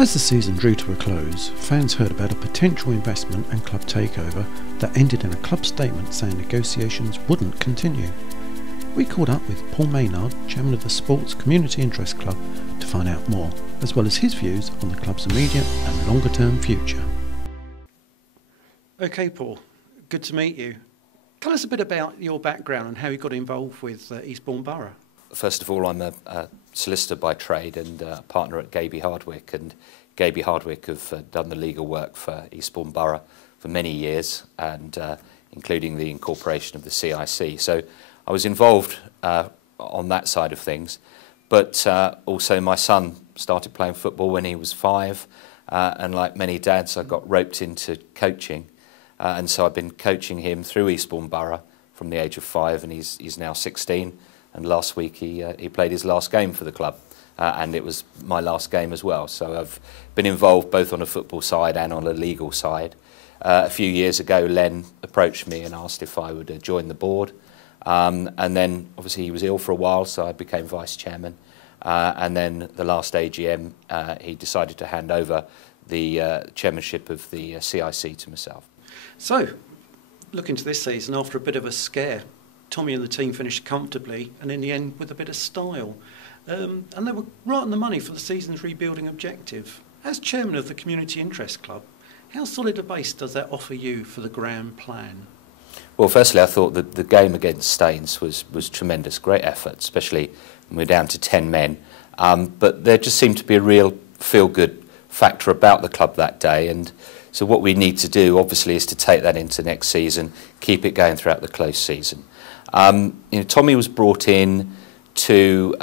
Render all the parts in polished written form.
As the season drew to a close, fans heard about a potential investment and club takeover that ended in a club statement saying negotiations wouldn't continue. We caught up with Paul Maynard, chairman of the Sports Community Interest Club, to find out more, as well as his views on the club's immediate and longer term future. Okay, Paul, good to meet you. Tell us a bit about your background and how you got involved with Eastbourne Borough. First of all, I'm a solicitor by trade and a partner at Gaby Hardwick, and Gaby Hardwick have done the legal work for Eastbourne Borough for many years, and including the incorporation of the CIC. So I was involved on that side of things, but also my son started playing football when he was 5, and like many dads, I got roped into coaching, and so I've been coaching him through Eastbourne Borough from the age of 5, and he's now 16. And last week he played his last game for the club, and it was my last game as well. So I've been involved both on a football side and on a legal side. A few years ago, Len approached me and asked if I would join the board. And then obviously he was ill for a while, so I became vice chairman. And then the last AGM, he decided to hand over the chairmanship of the CIC to myself. So, looking to this season, after a bit of a scare, Tommy and the team finished comfortably and in the end with a bit of style. And they were right on the money for the season's rebuilding objective. As chairman of the Community Interest Club, how solid a base does that offer you for the grand plan? Well, firstly, I thought that the game against Staines was tremendous, great effort, especially when we're down to 10 men. But there just seemed to be a real feel-good factor about the club that day. And so what we need to do, obviously, is to take that into next season, keep it going throughout the close season. Tommy was brought in to,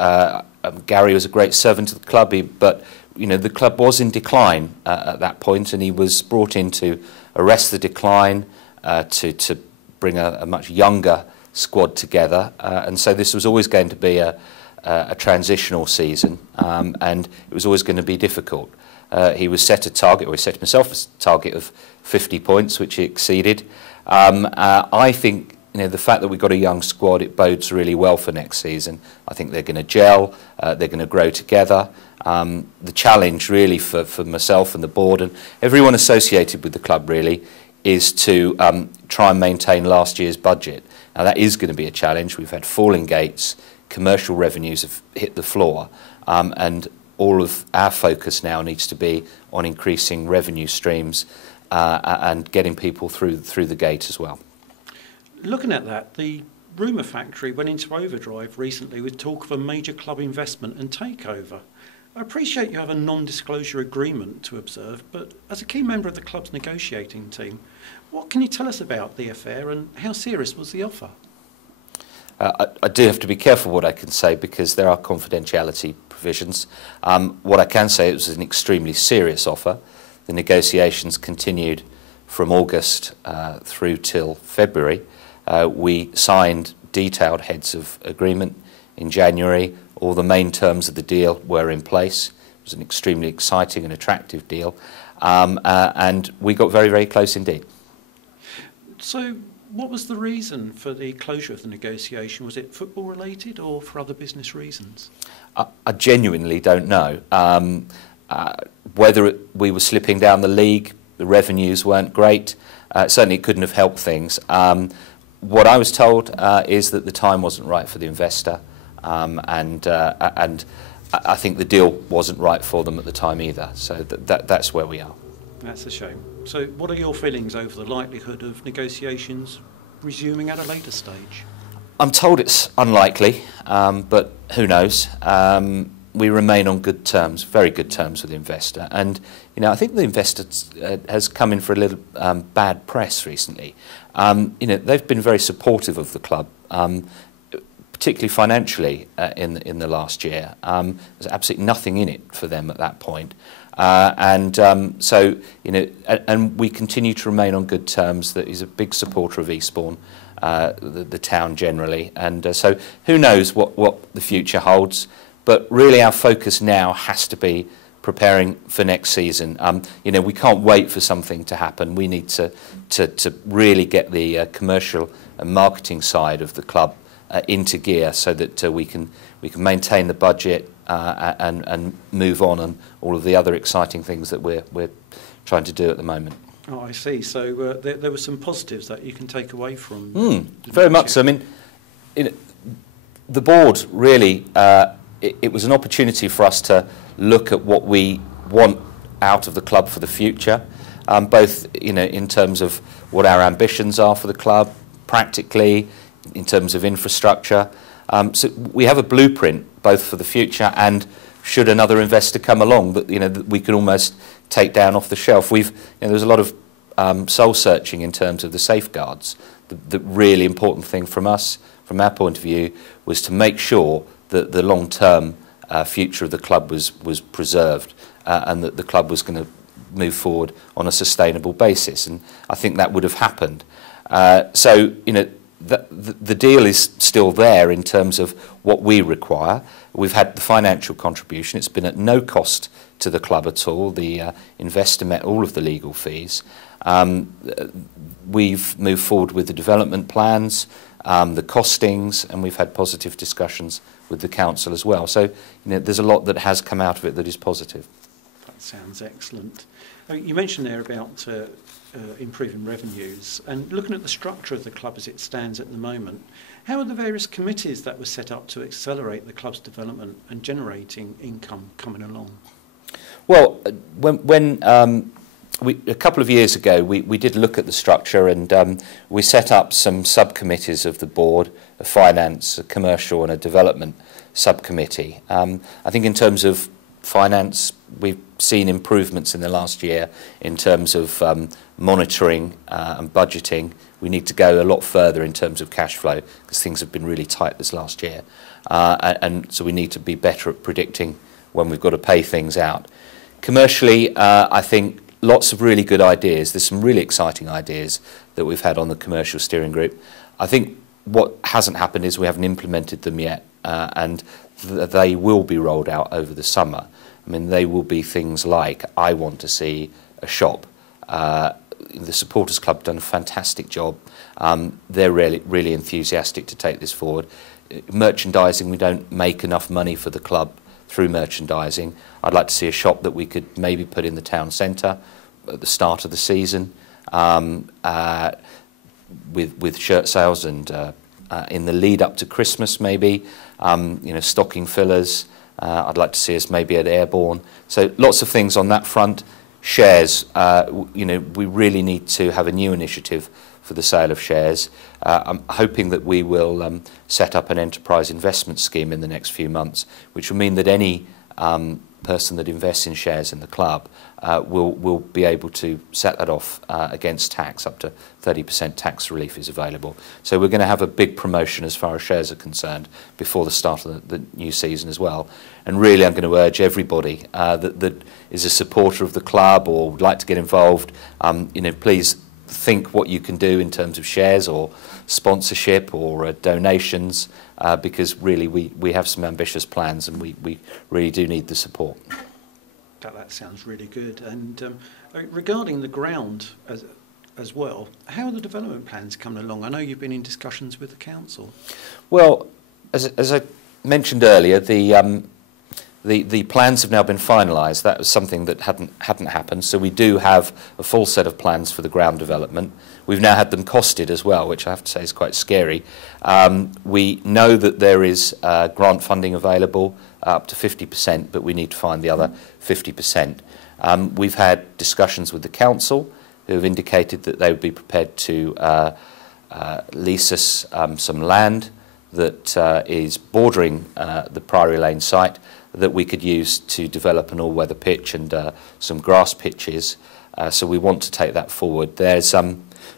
Gary was a great servant to the club, but the club was in decline at that point, and he was brought in to arrest the decline, to bring a much younger squad together, and so this was always going to be a transitional season, and it was always going to be difficult. He was set a target, or he set himself a target of 50 points, which he exceeded. I think the fact that we've got a young squad, it bodes really well for next season. I think they're going to gel, they're going to grow together. The challenge really for myself and the board and everyone associated with the club really is to try and maintain last year's budget. Now that is going to be a challenge. We've had falling gates, commercial revenues have hit the floor, and all of our focus now needs to be on increasing revenue streams and getting people through the gate as well. Looking at that, the rumour factory went into overdrive recently with talk of a major club investment and takeover. I appreciate you have a non-disclosure agreement to observe, but as a key member of the club's negotiating team, what can you tell us about the affair and how serious was the offer? I do have to be careful what I can say because there are confidentiality provisions. What I can say, it was an extremely serious offer. The negotiations continued from August through till February. We signed detailed heads of agreement in January. All the main terms of the deal were in place. It was an extremely exciting and attractive deal, and we got very, very close indeed. So what was the reason for the closure of the negotiation? Was it football related or for other business reasons? I genuinely don't know. Whether we were slipping down the league, the revenues weren't great, certainly it couldn't have helped things. What I was told is that the time wasn't right for the investor, and I think the deal wasn't right for them at the time either. So that's where we are. That's a shame. So what are your feelings over the likelihood of negotiations resuming at a later stage? I'm told it's unlikely, but who knows? We remain on good terms, very good terms with the investor. And, I think the investor has come in for a little bad press recently. They've been very supportive of the club, particularly financially in the last year. There's absolutely nothing in it for them at that point. So, and we continue to remain on good terms. That he's a big supporter of Eastbourne, the town generally. And so who knows what the future holds. But really our focus now has to be preparing for next season. We can't wait for something to happen. We need to really get the commercial and marketing side of the club into gear so that we can maintain the budget, and move on all of the other exciting things that we're trying to do at the moment. Oh, I see. So there were some positives that you can take away from. Very much so. I mean, the board really, it was an opportunity for us to look at what we want out of the club for the future, both in terms of what our ambitions are for the club, practically, in terms of infrastructure. So we have a blueprint both for the future and should another investor come along that that we can almost take down off the shelf. There's a lot of soul searching in terms of the safeguards. The really important thing from us, from our point of view, was to make sure that the long-term future of the club was preserved and that the club was going to move forward on a sustainable basis. And I think that would have happened. So the deal is still there in terms of what we require. We've had the financial contribution. It's been at no cost to the club at all. The investor met all of the legal fees. We've moved forward with the development plans, the costings, and we've had positive discussions with the council as well. So there's a lot that has come out of it that is positive. That sounds excellent. You mentioned there about improving revenues, and looking at the structure of the club as it stands at the moment, how are the various committees that were set up to accelerate the club's development and generating income coming along? Well, when a couple of years ago we did look at the structure, and we set up some subcommittees of the board, a finance, a commercial and a development subcommittee. I think in terms of finance, we've seen improvements in the last year in terms of monitoring and budgeting. We need to go a lot further in terms of cash flow because things have been really tight this last year. And so we need to be better at predicting when we've got to pay things out. Commercially, I think lots of really good ideas. There's some really exciting ideas that we've had on the commercial steering group. I think what hasn't happened is we haven't implemented them yet, and they will be rolled out over the summer. I mean, they will be things like, I want to see a shop. The Supporters Club have done a fantastic job. They're really enthusiastic to take this forward. Merchandising, we don't make enough money for the club through merchandising. I'd like to see a shop that we could maybe put in the town centre at the start of the season with shirt sales, and in the lead up to Christmas maybe, stocking fillers. I'd like to see us maybe at Airborne. So lots of things on that front. Shares, we really need to have a new initiative for the sale of shares. I'm hoping that we will set up an enterprise investment scheme in the next few months, which will mean that any person that invests in shares in the club will be able to set that off against tax. Up to 30% tax relief is available. So we're going to have a big promotion as far as shares are concerned before the start of the new season as well. And really I'm going to urge everybody that is a supporter of the club or would like to get involved, please think what you can do in terms of shares or sponsorship or donations, because really we have some ambitious plans and we really do need the support. That sounds really good. And regarding the ground as well, how are the development plans coming along? I know you've been in discussions with the council. Well, as I mentioned earlier, the plans have now been finalised. That was something that hadn't happened. So we do have a full set of plans for the ground development. We've now had them costed as well, which I have to say is quite scary. We know that there is grant funding available up to 50%, but we need to find the other 50%. We've had discussions with the council, who have indicated that they would be prepared to lease us some land that is bordering the Priory Lane site that we could use to develop an all-weather pitch and some grass pitches. So we want to take that forward. There's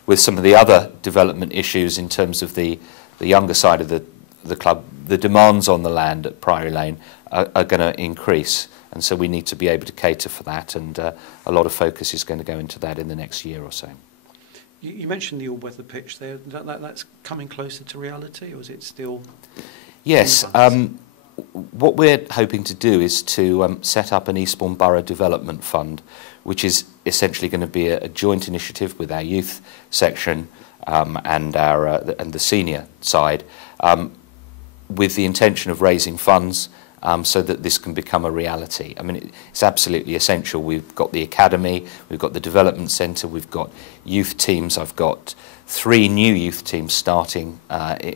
with some of the other development issues in terms of the younger side of the club, the demands on the land at Priory Lane are going to increase, and so we need to be able to cater for that, and a lot of focus is going to go into that in the next year or so. You mentioned the all-weather pitch there. That's coming closer to reality, or is it still? Yes. What we're hoping to do is to set up an Eastbourne Borough Development Fund, which is essentially going to be a joint initiative with our youth section and the senior side, with the intention of raising funds so that this can become a reality. I mean, it's absolutely essential. We've got the academy, we've got the development centre, we've got youth teams. I've got 3 new youth teams starting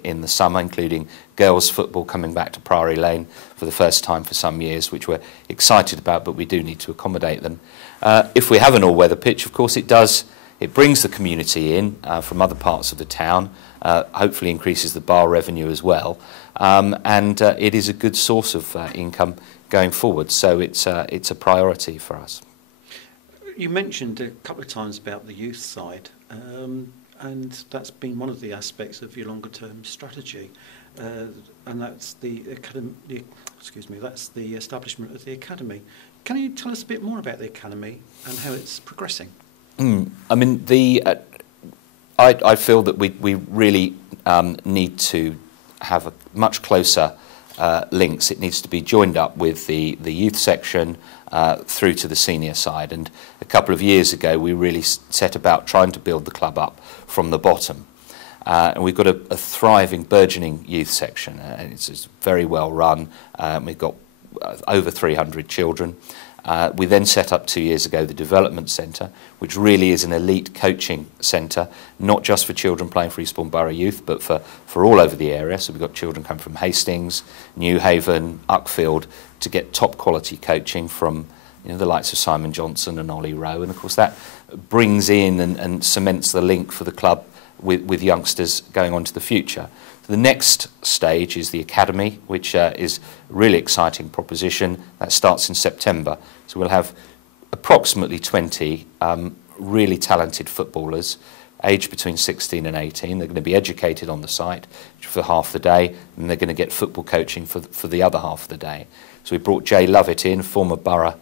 in the summer, including girls football coming back to Priory Lane for the first time for some years, which we're excited about, but we do need to accommodate them. If we have an all-weather pitch, of course, it brings the community in from other parts of the town, hopefully increases the bar revenue as well, and it is a good source of income going forward, so it's a priority for us. You mentioned a couple of times about the youth side, and that's been one of the aspects of your longer-term strategy, and that's the that's the establishment of the academy. Can you tell us a bit more about the academy and how it's progressing? I mean, I feel that we really need to have a much closer links. It needs to be joined up with the youth section through to the senior side. And a couple of years ago, we really set about trying to build the club up from the bottom. And we've got a thriving, burgeoning youth section. It's very well run. We've got over 300 children. We then set up 2 years ago the development centre, which really is an elite coaching centre, not just for children playing for Eastbourne Borough Youth, but for all over the area. So we've got children come from Hastings, Newhaven, Uckfield, to get top quality coaching from the likes of Simon Johnson and Ollie Rowe. And of course that brings in and cements the link for the club with youngsters going on to the future. The next stage is the academy, which is a really exciting proposition. That starts in September. So we'll have approximately 20 really talented footballers, aged between 16 and 18. They're going to be educated on the site for half the day, and they're going to get football coaching for the other half of the day. So we brought Jay Lovett in, former Borough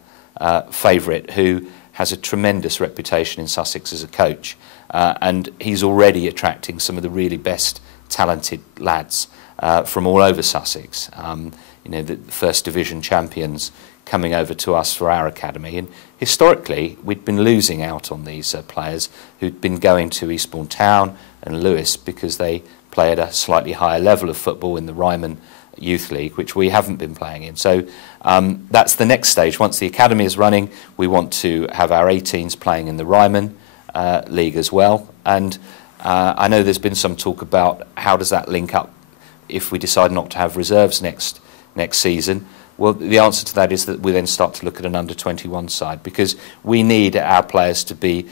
favourite, who has a tremendous reputation in Sussex as a coach, and he's already attracting some of the really best talented lads from all over Sussex. The first division champions coming over to us for our academy. And historically, we'd been losing out on these players who'd been going to Eastbourne Town and Lewis because they play at a slightly higher level of football in the Ryman Youth League, which we haven't been playing in. So that's the next stage. Once the academy is running, we want to have our 18s playing in the Ryman League as well. And I know there's been some talk about how does that link up if we decide not to have reserves next season. Well, the answer to that is that we then start to look at an under-21 side, because we need our players to be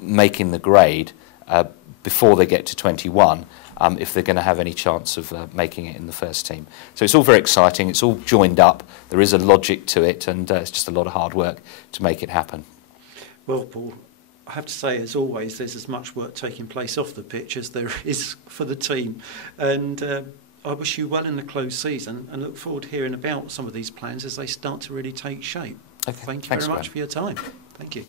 making the grade before they get to 21 if they're going to have any chance of making it in the first team. So it's all very exciting. It's all joined up. There is a logic to it, and it's just a lot of hard work to make it happen. Well, Paul, I have to say, as always, there's as much work taking place off the pitch as there is for the team. And I wish you well in the close season and look forward to hearing about some of these plans as they start to really take shape. Okay. Thank you Thanks, very much Graham. for your time. Thank you.